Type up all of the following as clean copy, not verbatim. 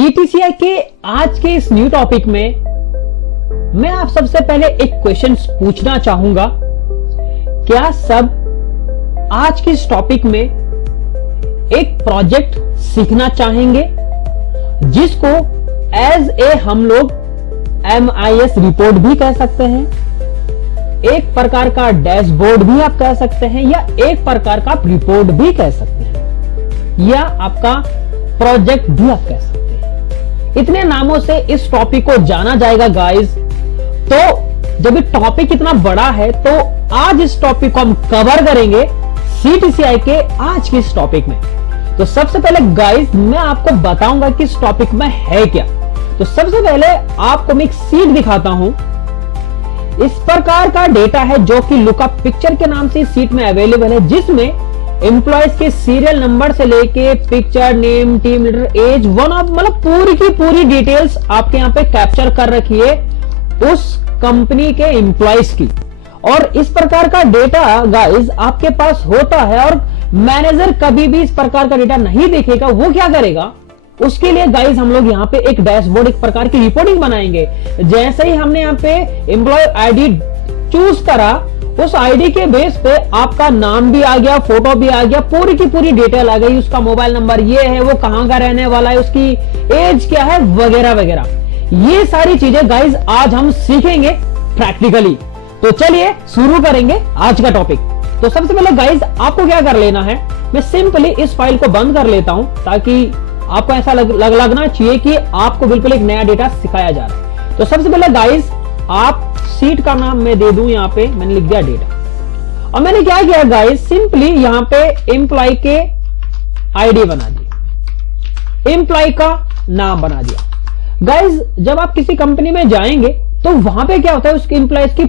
CTCI के आज के इस न्यू टॉपिक में मैं आप सबसे पहले एक क्वेश्चन पूछना चाहूंगा। क्या सब आज के इस टॉपिक में एक प्रोजेक्ट सीखना चाहेंगे जिसको एज ए हम लोग MIS रिपोर्ट भी कह सकते हैं, एक प्रकार का डैशबोर्ड भी आप कह सकते हैं, या एक प्रकार का आप रिपोर्ट भी कह सकते हैं, या आपका प्रोजेक्ट भी आप कह सकते हैं। इतने नामों से इस टॉपिक को जाना जाएगा गाइस। तो जब ये टॉपिक इतना बड़ा है तो आज इस टॉपिक को हम कवर करेंगे CTCI के आज के इस टॉपिक में। तो सबसे पहले गाइस मैं आपको बताऊंगा कि इस टॉपिक में है क्या। तो सबसे पहले आपको मैं एक सीट दिखाता हूं। इस प्रकार का डेटा है जो कि लुकअप पिक्चर के नाम से इस सीट में अवेलेबल है, जिसमें एम्प्लॉयज के सीरियल नंबर से लेके picture, name, team leader, age, one of मतलब पूरी की पूरी डिटेल्स आपके यहाँ पे कैप्चर कर रखी है उस कंपनी के एम्प्लॉयज की। और इस प्रकार का डेटा गाइस आपके पास होता है और मैनेजर कभी भी इस प्रकार का डेटा नहीं देखेगा। वो क्या करेगा, उसके लिए गाइस हम लोग यहाँ पे एक डैशबोर्ड, एक प्रकार की रिपोर्टिंग बनाएंगे। जैसे ही हमने यहाँ पे एम्प्लॉय आईडी चूज करा, उस आईडी के बेस पे आपका नाम भी आ गया, फोटो भी आ गया, पूरी की पूरी डिटेल आ गई, उसका मोबाइल नंबर ये है, वो कहां का रहने वाला है, उसकी एज क्या है, वगैरह वगैरह। ये सारी चीजें गाइस आज हम सीखेंगे प्रैक्टिकली। तो चलिए शुरू करेंगे आज का टॉपिक। तो सबसे पहले गाइस आपको क्या कर लेना है, मैं सिंपली इस फाइल को बंद कर लेता हूं ताकि आपको ऐसा लगना चाहिए कि आपको बिल्कुल एक नया डेटा सिखाया जा रहा है। तो सबसे पहले गाइस आप सीट का नाम मैं दे दूं, यहां पे मैंने लिख दिया डेटा। और मैंने क्या किया गाइस, सिंपली यहां पे एम्प्लॉय के आईडी बना दिया, एम्प्लॉय का नाम बना दिया। गाइस जब आप किसी कंपनी में जाएंगे तो वहां पे क्या होता है, उसके एम्प्लॉयज की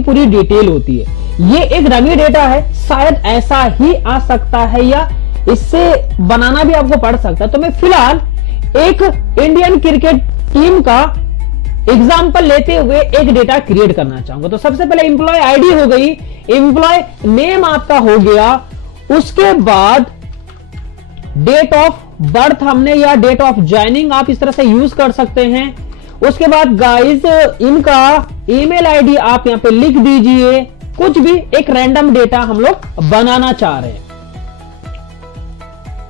पूरी डिटेल होती है। ये एक डमी डेटा है, शायद ऐसा ही आ सकता है या इससे बनाना भी आपको पड़ सकता है। तो मैं फिलहाल एक इंडियन क्रिकेट टीम का एग्जाम्पल लेते हुए एक डेटा क्रिएट करना चाहूंगा। तो सबसे पहले एम्प्लॉय आईडी हो गई, एम्प्लॉय नेम आपका हो गया, उसके बाद डेट ऑफ बर्थ हमने या डेट ऑफ ज्वाइनिंग आप इस तरह से यूज कर सकते हैं। उसके बाद गाइस इनका ईमेल आईडी आप यहां पे लिख दीजिए, कुछ भी एक रैंडम डेटा हम लोग बनाना चाह रहे हैं।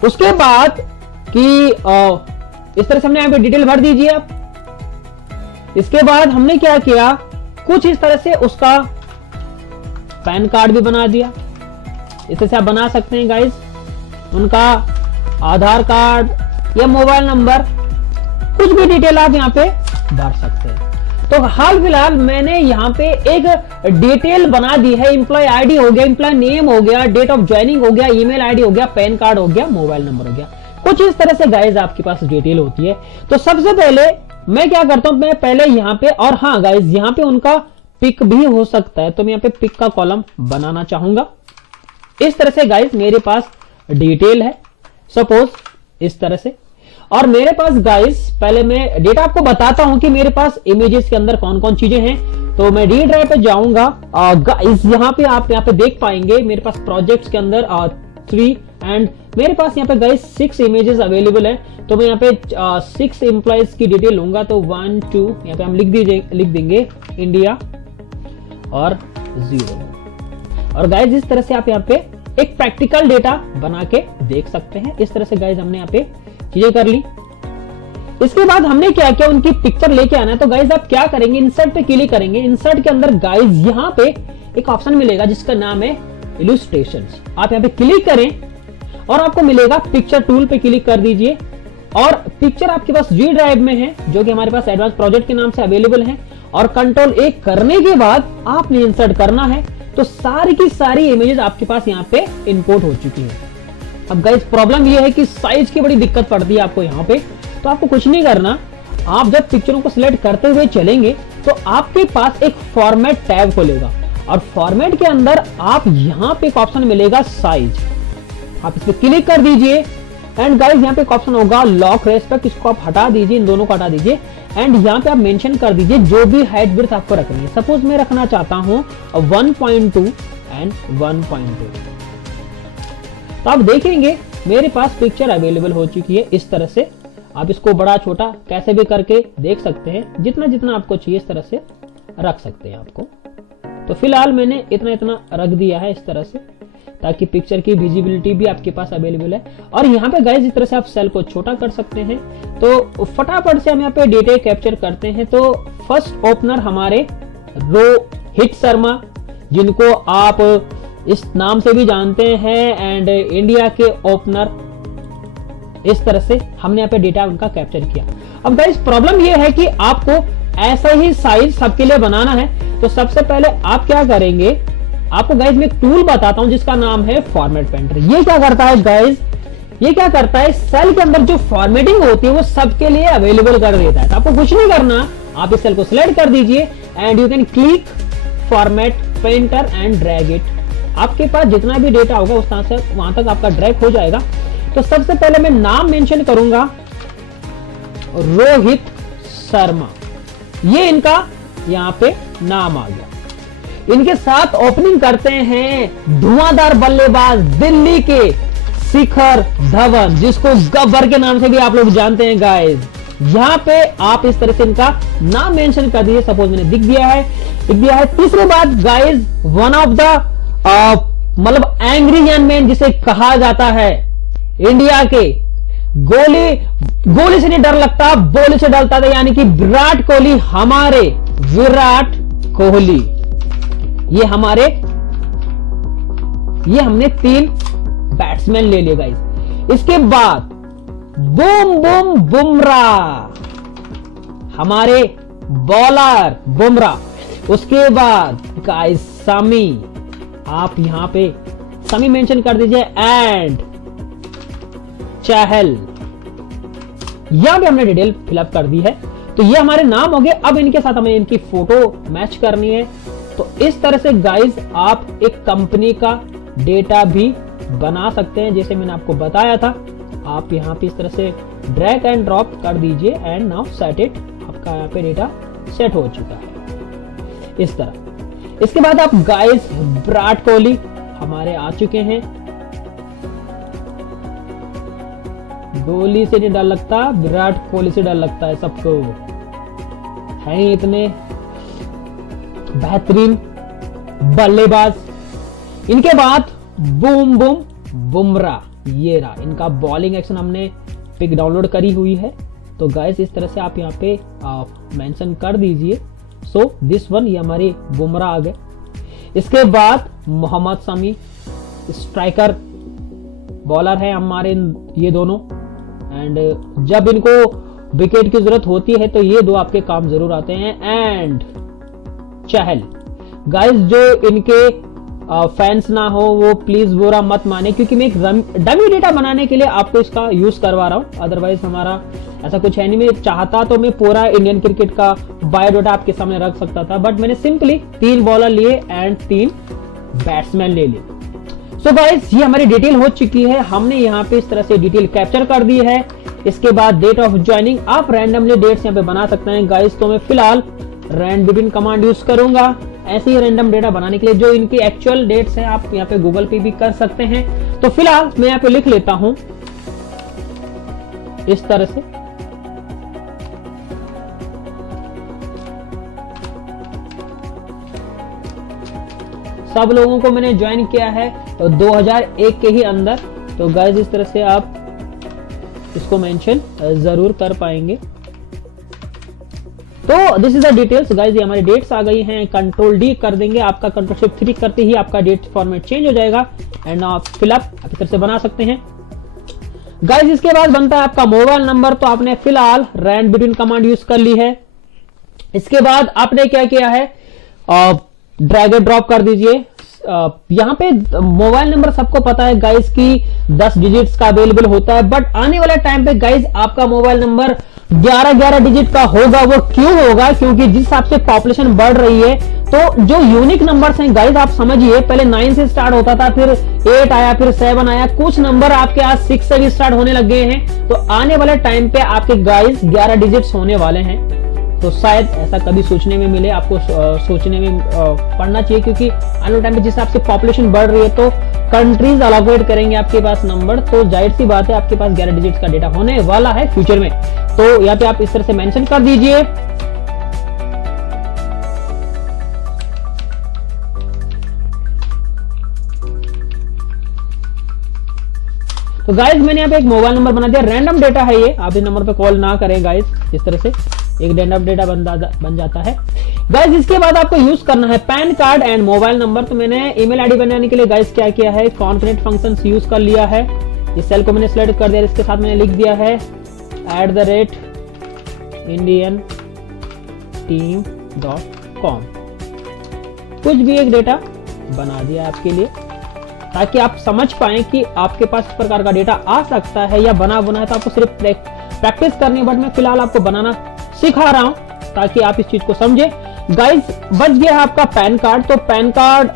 उसके बाद कि इस तरह से हमने यहां पे डिटेल भर दीजिए आप। इसके बाद हमने क्या किया, कुछ इस तरह से उसका पैन कार्ड भी बना दिया। इस तरह से आप बना सकते हैं गाइस, उनका आधार कार्ड या मोबाइल नंबर, कुछ भी डिटेल आप यहां पे भर सकते हैं। तो हाल फिलहाल मैंने यहां पे एक डिटेल बना दी है। एम्प्लॉय आईडी हो गया, एम्प्लॉय नेम हो गया, डेट ऑफ ज्वाइनिंग हो गया, ईमेल आईडी हो गया, पैन कार्ड हो गया, मोबाइल नंबर हो गया। कुछ इस तरह से गाइस आपके पास डिटेल होती है। तो सबसे पहले मैं क्या करता हूं, मैं पहले यहां पे, और हाँ गाइस यहां पे उनका पिक भी हो सकता है, तो मैं यहां पे पिक का कॉलम बनाना चाहूंगा। इस तरह से गाइस मेरे पास डिटेल है, सपोज इस तरह से। और मेरे पास गाइस पहले मैं डेटा आपको बताता हूं कि मेरे पास इमेजेस के अंदर कौन कौन चीजें हैं। तो मैं डी ड्राइव पे जाऊंगा। गाइस यहां पे आप यहां पे देख पाएंगे मेरे पास प्रोजेक्ट्स के अंदर 3 एंड मेरे पास यहां पे गाइस 6 इमेजेस अवेलेबल है। तो मैं यहां पे 6 एम्प्लॉयज की डिटेल लूंगा। तो 1 2 यहां पे हम लिख देंगे इंडिया और 0। और गाइस इस तरह से आप यहां पे एक प्रैक्टिकल डेटा बना के देख सकते हैं। इस तरह से गाइस हमने यहाँ पे चीजें कर ली। इसके बाद हमने क्या किया, उनकी पिक्चर लेके आना है। तो गाइस आप क्या करेंगे, इंसर्ट पे क्लिक करेंगे। इंसर्ट के अंदर गाइस यहाँ पे एक ऑप्शन मिलेगा जिसका नाम है इलस्ट्रेशंस। आप यहाँ पे क्लिक करें और आपको मिलेगा पिक्चर टूल पे क्लिक कर दीजिए। और पिक्चर आपके पास जी ड्राइव में है, जो कि हमारे पास एडवांस प्रोजेक्ट के नाम से अवेलेबल है। और कंट्रोल A करने के बाद आपने इंसर्ट करना है। तो सारी की सारी इमेजेस आपके पास यहाँ पे इंपोर्ट हो चुकी है। अब गाइस प्रॉब्लम ये है कि साइज की बड़ी दिक्कत पड़ती है आपको यहाँ पे। तो आपको कुछ नहीं करना, आप जब पिक्चरों को सिलेक्ट करते हुए चलेंगे तो आपके पास एक फॉर्मेट टैब खुलेगा। और फॉर्मेट के अंदर आप यहाँ पे एक ऑप्शन मिलेगा साइज, आप इस पर क्लिक कर दीजिए। एंड गाइस यहाँ पे एक ऑप्शन होगा लॉक रेस्पेक्ट, इसको आप हटा दीजिए, इन दोनों को हटा दीजिए। एंड यहाँ पे आप मेंशन कर दीजिए जो भी हाइट विड्थ आपको रखनी है। सपोज मैं रखना चाहता हूं 1.2 एंड 1.2। तो आप देखेंगे मेरे पास पिक्चर अवेलेबल हो चुकी है इस तरह से। आप इसको बड़ा छोटा कैसे भी करके देख सकते हैं, जितना जितना आपको चाहिए इस तरह से रख सकते हैं आपको। तो फिलहाल मैंने इतना इतना रख दिया है इस तरह से, ताकि पिक्चर की विजिबिलिटी भी आपके पास अवेलेबल है। और यहाँ पे गाइस इस तरह से आप सेल को छोटा कर सकते हैं। तो फटाफट से हम यहाँ पे डेटा कैप्चर करते हैं। तो फर्स्ट ओपनर हमारे रोहित शर्मा, जिनको आप इस नाम से भी जानते हैं, एंड इंडिया के ओपनर। इस तरह से हमने यहाँ पे डेटा उनका कैप्चर किया। अब गाइस प्रॉब्लम ये है कि आपको ऐसा ही साइज सबके लिए बनाना है। तो सबसे पहले आप क्या करेंगे, आपको गाइस मैं एक टूल बताता हूं जिसका नाम है फॉर्मेट पेंटर। ये क्या करता है गाइस, ये क्या करता है, सेल के अंदर जो फॉर्मेटिंग होती है वो सबके लिए अवेलेबल कर देता है। तो आपको कुछ नहीं करना, आप इस सेल को सिलेक्ट कर दीजिए and you can click format painter and drag it. आपके पास जितना भी डेटा होगा उस तरह से वहां तक आपका ड्रैग हो जाएगा। तो सबसे पहले मैं नाम मेंशन करूंगा रोहित शर्मा, ये इनका यहां पे नाम आ गया। इनके साथ ओपनिंग करते हैं धुआंधार बल्लेबाज दिल्ली के शिखर धवन, जिसको गब्बर के नाम से भी आप लोग जानते हैं गाइस। यहां पे आप इस तरह से इनका नाम मेंशन कर दीजिए, सपोज मैंने दिख दिया है। तीसरी बात गाइस, वन ऑफ द मतलब एंग्री यंग मैन जिसे कहा जाता है, इंडिया के गोली से नहीं डर लगता, बोली से डरता था, यानी कि विराट कोहली, हमारे विराट कोहली। ये हमने 3 बैट्समैन ले लिए गाइस। इसके बाद बूम बूम बुमराह, हमारे बॉलर बुमराह। उसके बाद गाइस समी, आप यहां पे समी मेंशन कर दीजिए, एंड चहल। यहां भी हमने डिटेल फिलअप कर दी है। तो ये हमारे नाम हो गए। अब इनके साथ हमें इनकी फोटो मैच करनी है। तो इस तरह से गाइस आप एक कंपनी का डेटा भी बना सकते हैं, जैसे मैंने आपको बताया था। आप यहां पे इस तरह से ड्रैग एंड ड्रॉप कर दीजिए एंड नाउ सेट इट। आपका यहाँ पे डेटा सेट हो चुका है इस तरह। इसके बाद आप गाइस विराट कोहली हमारे आ चुके हैं। गोली से नहीं डर लगता, विराट कोहली से डर लगता है सबको, है इतने बेहतरीन बल्लेबाज। इनके बाद बूम बूम बुमराह, ये रहा इनका बॉलिंग एक्शन, हमने पिक डाउनलोड करी हुई है। तो गाइस इस तरह से आप यहाँ पे मेंशन कर दीजिए। सो दिस वन, ये हमारे बुमराह आ गए। इसके बाद मोहम्मद शमी, स्ट्राइकर बॉलर है हमारे ये दोनों, एंड जब इनको विकेट की जरूरत होती है तो ये दो आपके काम जरूर आते हैं। एंड चहल गाइस, जो इनके फैंस ना हो वो प्लीज बुरा मत माने, क्योंकि मैं एक डमी डेटा बनाने के लिए आपको इसका यूज करवा रहा हूं। अदरवाइज हमारा ऐसा कुछ है नहीं। मैं चाहता तो मैं पूरा इंडियन क्रिकेट का बायोडाटा आपके सामने रख सकता था, बट मैंने सिंपली 3 बॉलर लिए एंड 3 बैट्समैन ले लिए। सो गाइस ये हमारी डिटेल हो चुकी है। हमने यहाँ पे इस तरह से डिटेल कैप्चर कर दी है। इसके बाद डेट ऑफ ज्वाइनिंग, आप रैंडमली डेट्स यहाँ पे बना सकते हैं गाइस। तो मैं फिलहाल रैंड बिटवीन कमांड यूज करूंगा ऐसे ही रैंडम डेटा बनाने के लिए। जो इनकी एक्चुअल डेट्स हैं आप यहाँ पे गूगल पे भी कर सकते हैं। तो फिलहाल मैं यहाँ पे लिख लेता हूं इस तरह से। सब लोगों को मैंने ज्वाइन किया है 2001 के ही अंदर। तो गाइस इस तरह से आप इसको मेंशन जरूर कर पाएंगे। तो this is the details guys, ये हमारी डेट्स आ गई हैं। कंट्रोल डी कर देंगे, आपका कंट्रोल शिफ्ट 3 करते ही आपका डेट फॉर्मेट चेंज हो जाएगा। एंड आप फिलअप आप इस तरह से बना सकते हैं गाइस। इसके बाद बनता है आपका मोबाइल नंबर। तो आपने फिलहाल रैंड बिटवीन कमांड यूज कर ली है। इसके बाद आपने क्या किया है, ड्रैग एंड ड्रॉप कर दीजिए। यहाँ पे मोबाइल नंबर सबको पता है गाइस की 10 डिजिट्स का अवेलेबल होता है, बट आने वाले टाइम पे गाइस आपका मोबाइल नंबर 11 डिजिट का होगा। वो क्यों होगा, क्योंकि जिस हिसाब से पॉपुलेशन बढ़ रही है तो जो यूनिक नंबर्स हैं गाइस, आप समझिए पहले 9 से स्टार्ट होता था, फिर 8 आया, फिर 7 आया, कुछ नंबर आपके आज 6 से भी स्टार्ट होने लग गए हैं। तो आने वाले टाइम पे आपके गाइस 11 डिजिट्स होने वाले हैं। तो शायद ऐसा कभी सोचने में मिले, आपको सोचने में पड़ना चाहिए, क्योंकि आने वाले टाइम पे जिस हिसाब से पॉपुलेशन बढ़ रही है तो कंट्रीज अलोकेट करेंगे आपके पास नंबर, तो जाहिर सी बात है आपके पास 11 डिजिट्स का डेटा होने वाला है फ्यूचर में। तो यहाँ पे आप इस तरह से मेंशन कर दीजिए। तो गाइज मैंने यहाँ पे एक मोबाइल नंबर बना दिया, रैंडम डेटा है ये, आप इस नंबर पे कॉल ना करें गाइज। इस तरह से एक रैंडम डेटा बन जाता है गाइज। इसके बाद आपको यूज करना है pan card and mobile number. तो मैंने ईमेल आईडी बनाने के लिए गाइज क्या किया है, कॉन्करेंट फंक्शन यूज कर लिया है। इस सेल को मैंने सिलेक्ट कर दिया, इसके साथ मैंने लिख दिया है @indianteam.com। कुछ भी एक डेटा बना दिया आपके लिए, ताकि आप समझ पाएं कि आपके पास इस प्रकार का डेटा आ सकता है या बना है। तो आपको सिर्फ प्रैक्टिस करनी है, बट मैं फिलहाल आपको बनाना सिखा रहा हूं ताकि आप इस चीज को समझे। गाइस बच गया है आपका पैन कार्ड। तो पैन कार्ड,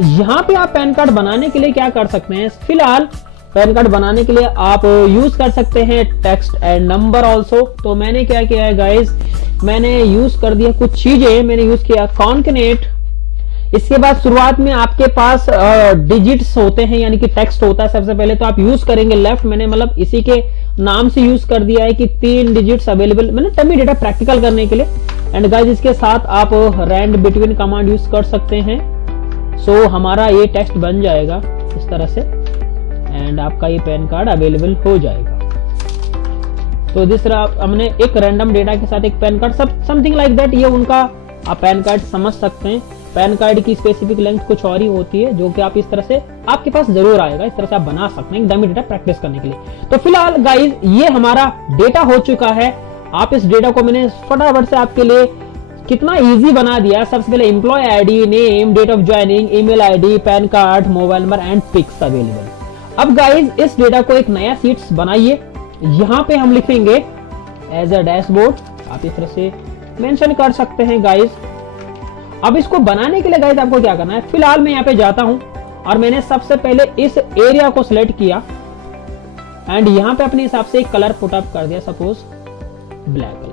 यहां पे आप पैन कार्ड बनाने के लिए क्या कर सकते हैं, फिलहाल पैन कार्ड बनाने के लिए आप यूज कर सकते हैं टेक्स्ट एंड नंबर ऑल्सो। तो मैंने क्या किया है गाइस, मैंने यूज कर दिया कुछ चीजें। मैंने यूज किया कॉन्कनेट। इसके बाद शुरुआत में आपके पास डिजिट्स होते हैं, यानी कि टेक्स्ट होता है सबसे पहले, तो आप यूज करेंगे लेफ्ट। मैंने मतलब इसी के नाम से यूज कर दिया है कि 3 डिजिट्स अवेलेबल, मैंने टमी डेटा प्रैक्टिकल करने के लिए। एंड गाइस इसके साथ आप रैंड बिटवीन कमांड यूज कर सकते हैं। सो हमारा ये टेक्स्ट बन जाएगा इस तरह से, एंड आपका ये पैन कार्ड अवेलेबल हो जाएगा। तो जिस तरह हमने एक रैंडम डेटा के साथ एक pan card, something like that, ये उनका आप पैन कार्ड समझ सकते हैं। पैन कार्ड की स्पेसिफिक लेंथ कुछ और ही होती है, जो कि आप इस तरह से आपके पास जरूर आएगा। इस तरह से आप बना सकते हैं डमी डेटा प्रैक्टिस करने के लिए। तो फिलहाल गाइज ये हमारा डेटा हो चुका है। आप इस डेटा को मैंने फटाफट से आपके लिए कितना इजी बना दिया। सबसे पहले employ ID, name, date of joining, email ID, PAN card, mobile number and pics available. अब गाइज इस डेटा को एक नया शीट्स बनाइए। यहां पे हम लिखेंगे एज अ डैशबोर्ड, आप इस तरह से मेंशन कर सकते हैं गाइज। अब इसको बनाने के लिए गाइस आपको क्या करना है, फिलहाल मैं यहाँ पे जाता हूं और मैंने सबसे पहले इस एरिया को सिलेक्ट किया एंड यहाँ पे अपने हिसाब से एक कलर पुट अप कर दिया, सपोज ब्लैक कलर।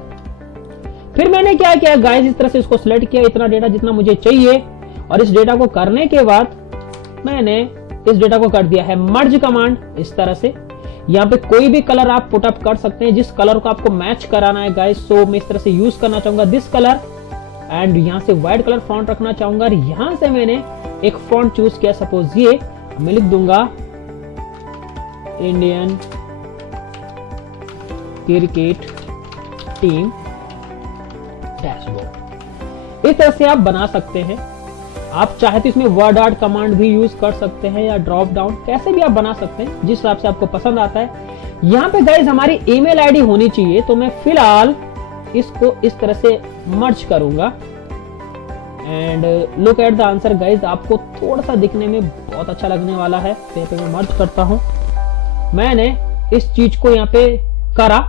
फिर मैंने क्या किया गाइस, इस तरह से इसको सिलेक्ट किया, इतना डेटा जितना मुझे चाहिए। और इस डेटा को करने के बाद मैंने इस डेटा को कर दिया है मर्ज कमांड इस तरह से। यहाँ पे कोई भी कलर आप पुट अप कर सकते हैं, जिस कलर को आपको मैच कराना है गाइस। सो मैं इस तरह से यूज करना चाहूंगा दिस कलर, एंड यहां से व्हाइट कलर फॉन्ट रखना चाहूंगा। और यहां से मैंने एक फॉन्ट चूज किया, सपोज ये मैं लिख दूंगा इंडियन क्रिकेट टीम डैशबोर्ड। इस तरह से आप बना सकते हैं। आप चाहे तो इसमें वर्ड आर्ट कमांड भी यूज कर सकते हैं या ड्रॉप डाउन, कैसे भी आप बना सकते हैं जिस हिसाब से आपको पसंद आता है। यहां पे गाइज हमारी ईमेल आईडी होनी चाहिए, तो मैं फिलहाल इसको इस तरह से मर्ज करूंगा and look at the answer guys. आपको थोड़ा सा दिखने में बहुत अच्छा लगने वाला है। तो यहाँ पे मैं मर्ज करता हूं। मैंने इस चीज को यहाँ पे करा,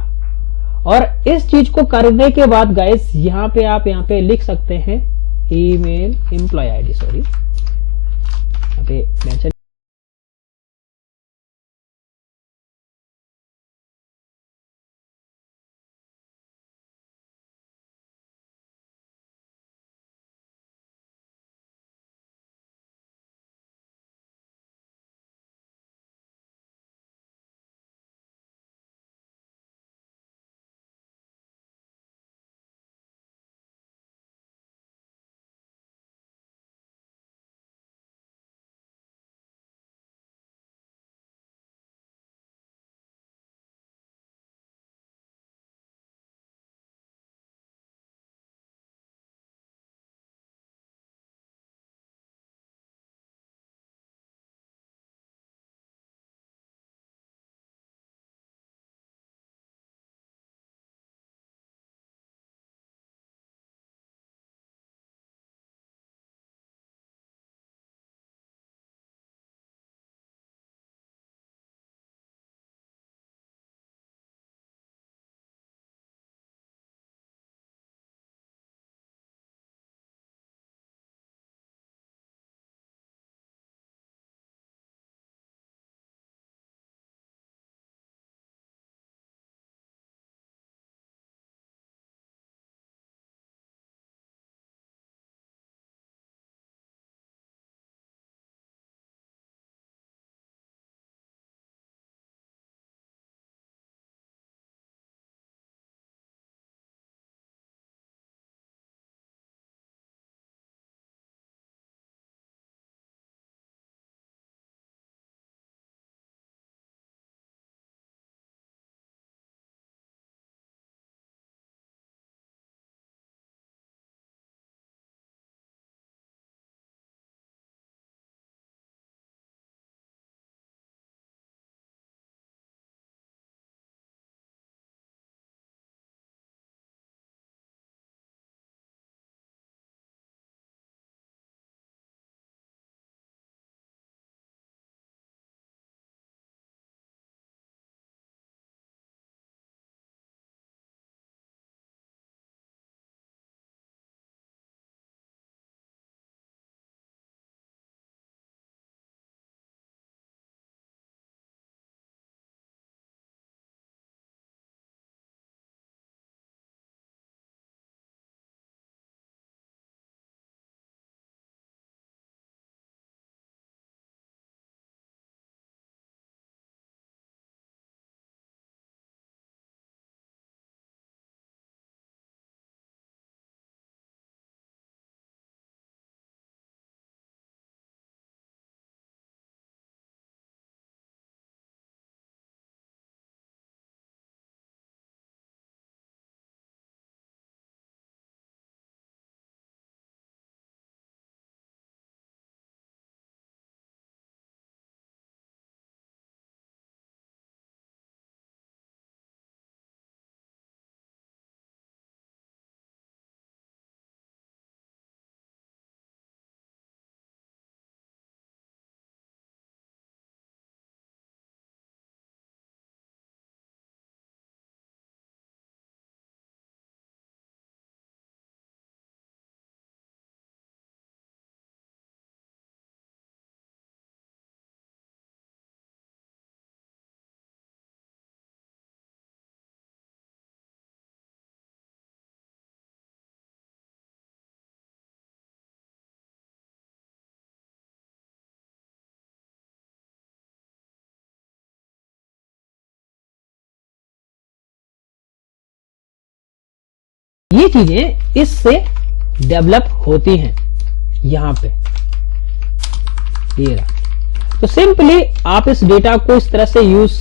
और इस चीज को करने के बाद गाइज यहाँ पे आप यहाँ पे लिख सकते हैं ईमेल एम्प्लॉय आईडी, सॉरी यहाँ पे मेंशन ये चीजें इससे डेवलप होती हैं यहां पे, ये रहा। तो सिंपली आप इस डेटा को इस तरह से यूज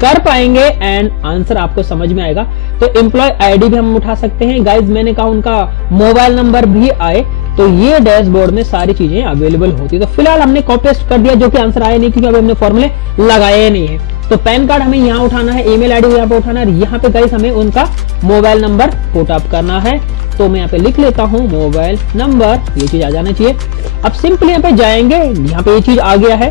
कर पाएंगे एंड आंसर आपको समझ में आएगा। तो एम्प्लॉय आईडी भी हम उठा सकते हैं गाइज, मैंने कहा उनका मोबाइल नंबर भी आए, तो ये डैशबोर्ड में सारी चीजें अवेलेबल होती है। तो फिलहाल हमने कॉपी पेस्ट कर दिया, जो कि आंसर आया नहीं क्योंकि अभी हमने फॉर्मूले लगाए नहीं है। तो पैन कार्ड हमें यहाँ उठाना है, ईमेल आईडी यहाँ पे उठाना है, यहाँ पे गाइस हमें उनका मोबाइल नंबर पुट अप करना है। तो मैं यहाँ पे लिख लेता हूँ मोबाइल नंबर, ये चीज आ जाना चाहिए। अब सिंपली यहाँ पे जाएंगे, यहाँ पे ये चीज आ गया है।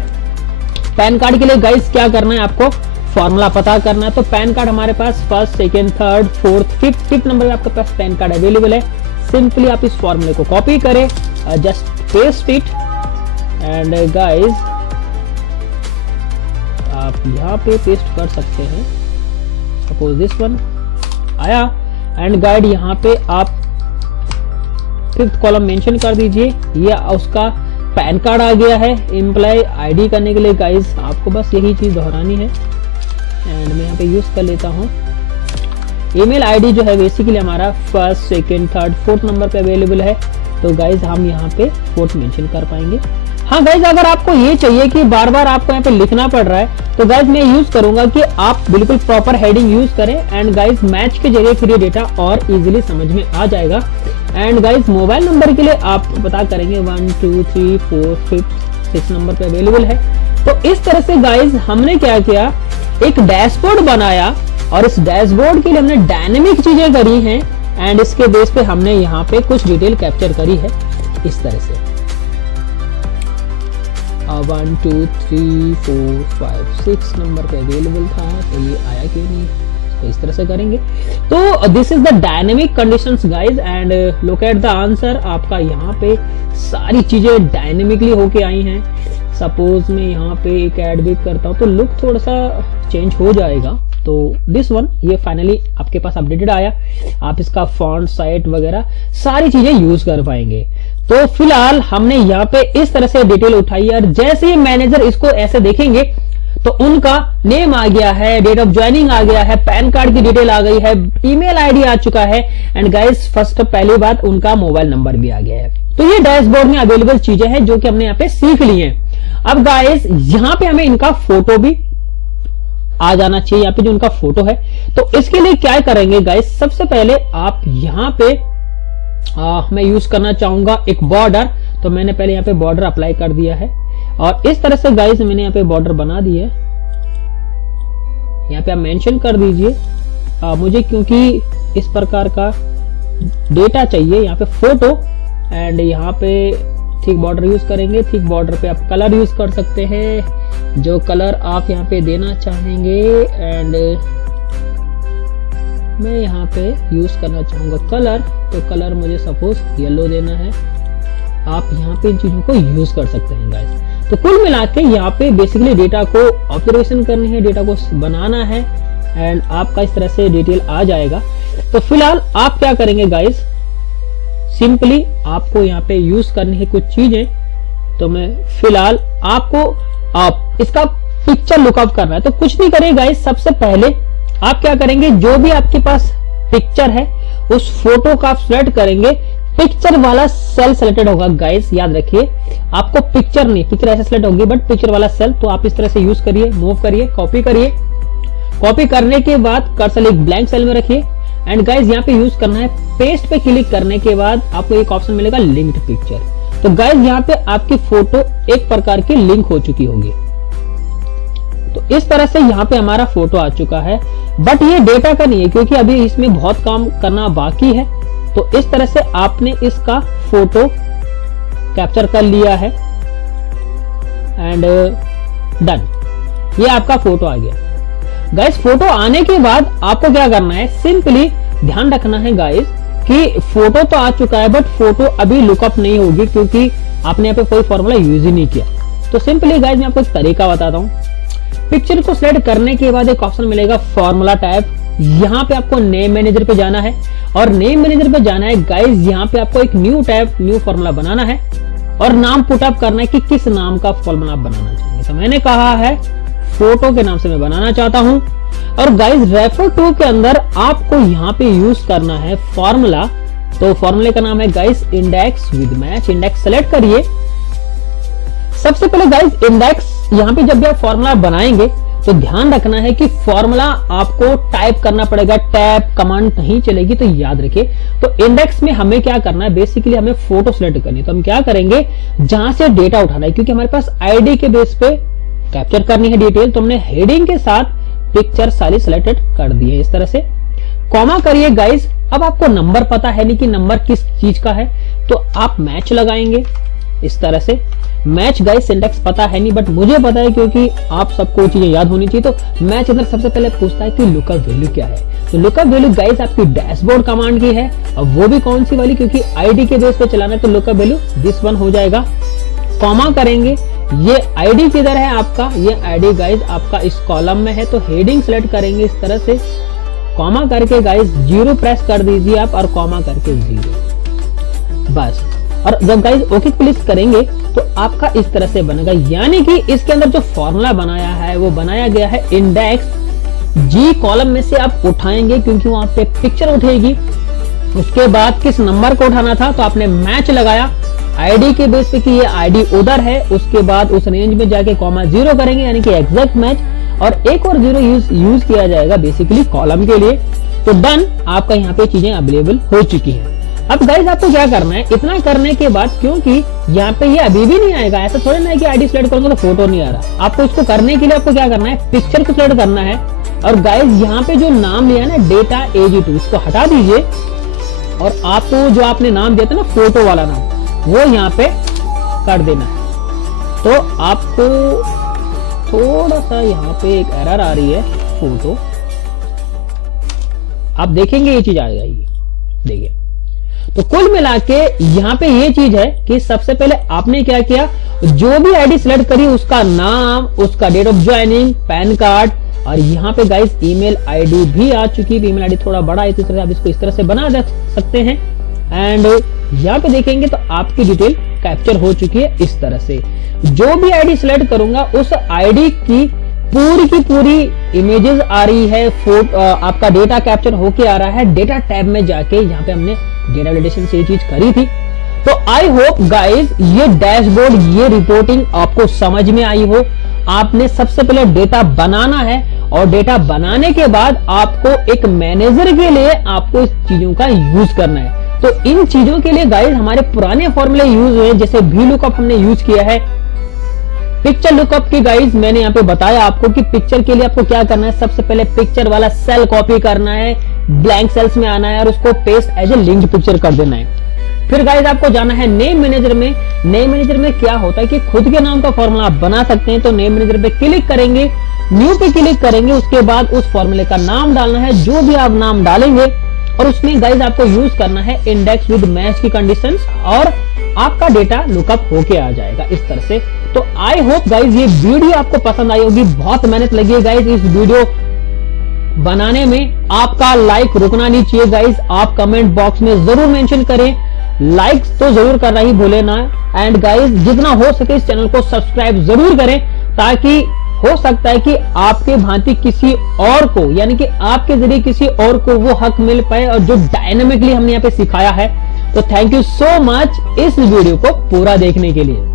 पैन कार्ड के लिए गाइस क्या करना है, आपको फॉर्मूला पता करना है। तो पैन कार्ड हमारे पास first, second, third, fourth, fifth number पे आपके पास पैन कार्ड अवेलेबल है। सिंपली आप इस फॉर्मूले को कॉपी करें, just paste it and guys आप यहाँ पे पेस्ट कर सकते हैं। सपोज दिस वन आया एंड गाइड यहाँ पे आप फिफ्थ कॉलम मेंशन कर दीजिए, ये उसका पैन कार्ड आ गया है। एम्प्लॉय आईडी करने के लिए गाइस आपको बस यही चीज दोहरानी है एंड मैं यहाँ पे यूज कर लेता हूँ। ईमेल आईडी जो है बेसिकली हमारा first, second, third, fourth number पे अवेलेबल है। तो गाइज हम यहाँ पे फोर्थ मेंशन कर पाएंगे। हाँ गाइज, अगर आपको ये चाहिए कि बार बार आपको यहाँ पे लिखना पड़ रहा है, तो गाइज मैं यूज करूंगा कि आप बिल्कुल प्रॉपर हेडिंग यूज करें एंड गाइज मैच के जरिए फिर ये डेटा और इजीली समझ में आ जाएगा। एंड गाइज मोबाइल नंबर के लिए आप पता करेंगे 1 2 3 4 5 6 नंबर पे अवेलेबल है। तो इस तरह से गाइज हमने क्या किया, एक डैशबोर्ड बनाया और इस डैशबोर्ड के लिए हमने डायनेमिक चीजें करी हैं एंड इसके बेस पे हमने यहाँ पे कुछ डिटेल कैप्चर करी है इस तरह से। 1 2 3 4 5 6 नंबर पे अवेलेबल था, तो ये आया क्यों नहीं, तो इस तरह से करेंगे। तो this is the dynamic conditions guys and look at the answer. आपका यहाँ पे सारी चीजें डायनेमिकली होके आई हैं। सपोज मैं यहाँ पे एक ऐड भी करता हूँ तो लुक थोड़ा सा चेंज हो जाएगा। तो दिस वन ये फाइनली आपके पास अपडेटेड आया, आप इसका फॉन्ट, साइट वगैरह सारी चीजें यूज कर पाएंगे। तो फिलहाल हमने यहाँ पे इस तरह से डिटेल उठाई है और जैसे ही मैनेजर इसको ऐसे देखेंगे तो उनका नेम आ गया है, डेट ऑफ ज्वाइनिंग आ गया है, पैन कार्ड की डिटेल आ गई है, ईमेल आईडी आ चुका है एंड गाइस फर्स्ट पहली बात उनका मोबाइल नंबर भी आ गया है। तो ये डैशबोर्ड में अवेलेबल चीजें हैं जो कि हमने यहाँ पे सीख ली हैं। अब गाइस यहाँ पे हमें इनका फोटो भी आ जाना चाहिए, यहाँ पे जो उनका फोटो है। तो इसके लिए क्या करेंगे गाइस, सबसे पहले आप यहाँ पे मैं यूज करना चाहूंगा एक बॉर्डर। तो मैंने पहले यहाँ पे बॉर्डर अप्लाई कर दिया है और इस तरह से गाइस मैंने यहाँ पे बॉर्डर बना दी है। यहाँ पे आप मेंशन कर दीजिए मुझे क्योंकि इस प्रकार का डेटा चाहिए, यहाँ पे फोटो एंड यहाँ पे थिक बॉर्डर यूज करेंगे। थिक बॉर्डर पे आप कलर यूज कर सकते हैं, जो कलर आप यहाँ पे देना चाहेंगे एंड मैं यहाँ पे यूज करना चाहूंगा कलर। तो कलर मुझे सपोज येलो देना है, आप यहाँ पे इन चीजों को यूज कर सकते हैं गाइस। तो कुल मिला के यहाँ पे बेसिकली डेटा को ऑब्जर्वेशन करनी है, डेटा को बनाना है एंड आपका इस तरह से डिटेल आ जाएगा। तो फिलहाल आप क्या करेंगे गाइस, सिंपली आपको यहाँ पे यूज करनी है कुछ चीजें। तो मैं फिलहाल आपको इसका पिक्चर लुकअप करना है। तो कुछ नहीं करें गाइस, सबसे पहले आप क्या करेंगे, जो भी आपके पास पिक्चर है उस फोटो का आप सिलेक्ट करेंगे, पिक्चर वाला सेल सेलेक्टेड होगा गाइस, याद रखिए आपको पिक्चर नहीं, पिक्चर ऐसे सेलेक्ट होगी बट पिक्चर वाला सेल। तो आप इस तरह से यूज करिए, मूव करिए, कॉपी करिए। कॉपी करने के बाद कर्सर एक ब्लैंक सेल में रखिए एंड गाइस यहाँ पे यूज करना है पेस्ट पे क्लिक करने के बाद आपको एक ऑप्शन मिलेगा लिंक्ड पिक्चर। तो गाइस यहाँ पे आपकी फोटो एक प्रकार की लिंक हो चुकी होगी। तो इस तरह से यहाँ पे हमारा फोटो आ चुका है, बट ये डेटा का नहीं है क्योंकि अभी इसमें बहुत काम करना बाकी है। तो इस तरह से आपने इसका फोटो कैप्चर कर लिया है एंड डन, ये आपका फोटो आ गया गाइस। फोटो आने के बाद आपको क्या करना है, सिंपली ध्यान रखना है गाइस कि फोटो तो आ चुका है बट फोटो अभी लुकअप नहीं होगी क्योंकि आपने यहाँ पे कोई फॉर्मूला यूज ही नहीं किया। तो सिंपली गाइस मैं आपको एक तरीका बताता हूँ। पिक्चर को सिलेक्ट करने के बाद एक ऑप्शन मिलेगा फॉर्मूला टैब, यहाँ पे आपको नेम मैनेजर पे जाना है और नेम मैनेजर पे जाना है गाइस, यहाँ पे आपको एक न्यू टैब, न्यू फॉर्मूला बनाना है और नाम पुटअप करना है कि किस नाम का फॉर्मूला आप बनाना चाहेंगे। तो मैंने कहा है फोटो के नाम से मैं बनाना चाहता हूं। और गाइज रेफर टू के अंदर आपको यहां पे यूज करना है फॉर्मूला। तो फॉर्मूले का नाम है guys index with match. Index select करिए। सबसे पहले गाइज इंडेक्स यहां पे जब भी आप फॉर्मूला बनाएंगे तो ध्यान रखना है कि फॉर्मूला आपको टाइप करना पड़ेगा, टैब कमांड नहीं चलेगी, तो याद रखिए। तो इंडेक्स में हमें क्या करना है, बेसिकली हमें फोटो सिलेक्ट करनी है। तो हम क्या करेंगे, जहां से डेटा उठाना है, क्योंकि हमारे पास आईडी के बेस पे कैप्चर करनी है डिटेल, तो हमने हेडिंग के साथ पिक्चर सारी सिलेक्टेड कर दी है इस तरह से। कॉमा करिए गाइज। अब आपको नंबर पता है नहीं कि नंबर किस चीज का है, तो आप मैच लगाएंगे इस तरह से। मैच गाइस सिंटैक्स पता है नहीं, बट मुझे पता है क्योंकि आप सबको चीजें याद होनी चाहिए। तो मैच इधर सबसे पहले पूछता है कि लुकअप वैल्यू क्या है। तो लुकअप वैल्यू गाइस आपकी डैशबोर्ड कमांड की है। अब वो भी कौन सी वाली, क्योंकि आईडी के बेस पे चलाना है, तो लुकअप वैल्यू दिस वन हो जाएगा। कॉमा करेंगे। ये आईडी किधर है आपका, ये आईडी गाइस आपका इस कॉलम में है, तो हेडिंग सेलेक्ट करेंगे इस तरह से। कॉमा करके गाइस 0 प्रेस कर दीजिए आप, और कॉमा करके 0 बस। और जब गाइस ओके क्लिक करेंगे तो आपका इस तरह से बनेगा। यानी कि इसके अंदर जो फॉर्मूला बनाया है वो बनाया गया है इंडेक्स जी कॉलम में से आप उठाएंगे, क्योंकि वहां पे पिक्चर उठेगी। उसके बाद किस नंबर को उठाना था, तो आपने मैच लगाया आईडी के बेस पे कि ये आईडी उधर है। उसके बाद उस रेंज में जाके कॉमा 0 करेंगे, यानी कि एग्जैक्ट मैच। और एक और 0 यूज किया जाएगा बेसिकली कॉलम के लिए। तो डन, आपका यहाँ पे चीजें अवेलेबल हो चुकी है। अब गाइस आपको क्या करना है, इतना करने के बाद, क्योंकि यहाँ पे ये अभी भी नहीं आएगा, ऐसा थोड़ा ना है कि आईडी सिलेक्ट करूंगा तो फोटो नहीं आ रहा। आपको इसको करने के लिए आपको क्या करना है, पिक्चर को सिलेक्ट करना है। और गाइस यहाँ पे जो नाम लिया है ना डेटा AG2, इसको हटा दीजिए। और आपको जो आपने नाम दिया था ना फोटो वाला नाम, वो यहाँ पे कर देना है। तो आपको थोड़ा सा यहाँ पे एक एरर आ रही है, फोटो आप देखेंगे ये चीज आएगा। ये देखिए, तो कुल मिला के यहां पे ये चीज है कि सबसे पहले आपने क्या किया, जो भी आईडी सिलेक्ट करी उसका नाम, उसका date of joining, PAN card, और यहाँ पे गाइस ईमेल आईडी भी आ चुकी है। ईमेल आईडी थोड़ा बड़ा है, तो इस तरह आप इसको इस तरह से बना सकते हैं। एंड यहाँ पे देखेंगे तो आपकी डिटेल कैप्चर हो चुकी है इस तरह से। जो भी आईडी सिलेक्ट करूंगा उस आईडी की पूरी इमेजेस आ रही है, फोटो आपका डेटा कैप्चर होके आ रहा है। डेटा टैब में जाके यहाँ पे हमने डेटा वैलिडेशन से ये चीज करी थी। तो आई होप गाइस ये डैशबोर्ड, ये रिपोर्टिंग आपको समझ में आई हो। आपने सबसे पहले डेटा बनाना है, और डेटा बनाने के बाद आपको एक मैनेजर के लिए आपको इस चीजों का यूज करना है। तो इन चीजों के लिए गाइस हमारे पुराने फॉर्मूले यूज हुए, जैसे VLOOKUP हमने यूज किया है। पिक्चर लुकअप की गाइस मैंने यहाँ पे बताया आपको कि पिक्चर के लिए आपको क्या करना है, सबसे पहले पिक्चर वाला सेल कॉपी करना है, ब्लैंक सेल्स में आना है और उसको paste as a linked picture कर देना है। फिर गाइस आपको जाना है नेम मैनेजर में। नेम मैनेजर में क्या होता है कि खुद के नाम का फॉर्मूला आप बना सकते हैं। तो नेम मैनेजर पे क्लिक करेंगे, न्यू पे क्लिक करेंगे, उसके बाद उस फॉर्मूले का नाम डालना है, जो भी आप नाम डालेंगे, और उसमें गाइस आपको यूज करना है इंडेक्स विद मैच की कंडीशंस, और आपका डेटा लुकअप होके आ जाएगा इस तरह से। तो आई होप गाइस ये वीडियो आपको पसंद आई होगी। बहुत मेहनत लगी है गाइस इस वीडियो बनाने में। आपका लाइक रुकना नहीं चाहिए गाइस। आप कमेंट बॉक्स में जरूर मेंशन करें, लाइक तो जरूर करना ही भूले ना। एंड गाइस जितना हो सके इस चैनल को सब्सक्राइब जरूर करें, ताकि हो सकता है कि आपके भांति किसी और को, यानी कि आपके जरिए किसी और को वो हक मिल पाए, और जो डायनामिकली हमने यहाँ पे सिखाया है। तो थैंक यू सो मच इस वीडियो को पूरा देखने के लिए।